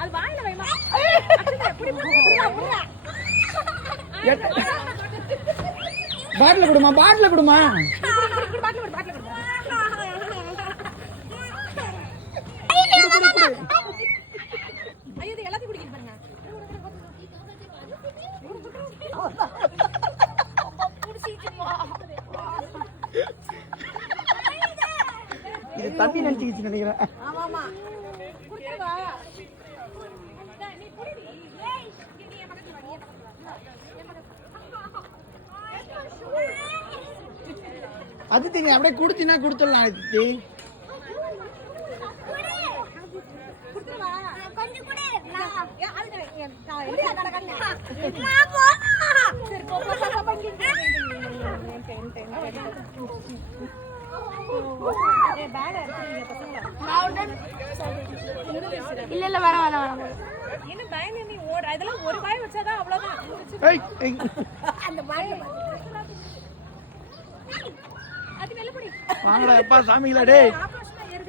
அது வாயில வைமா. பாட்டில கொடுமா, பாட்டில கொடுமா. ஐயோ எல்லாத்தையும் குடிக்கிட்டு பாருங்க. இது தண்ணி நினைச்சுக்கிச்சு நினைக்கிறேன். ஆமாமா குடிச்சிருவா. நீ குடிடி. நீ என் பக்கத்துல வா, என் பக்கத்துல. அது தெரியும், அப்படியே குடிச்சினா குடிச்சிடலாம். அது இல்ல இல்ல வர வர வர என்ன பயந்து நீ ஓட. இதெல்லாம் ஒரு பாய் வச்சாதான் அவ்வளவுதான். அந்த பாய் அது வெள்ளப்படி வாங்கடா எப்பா சாமிங்களா டேய்.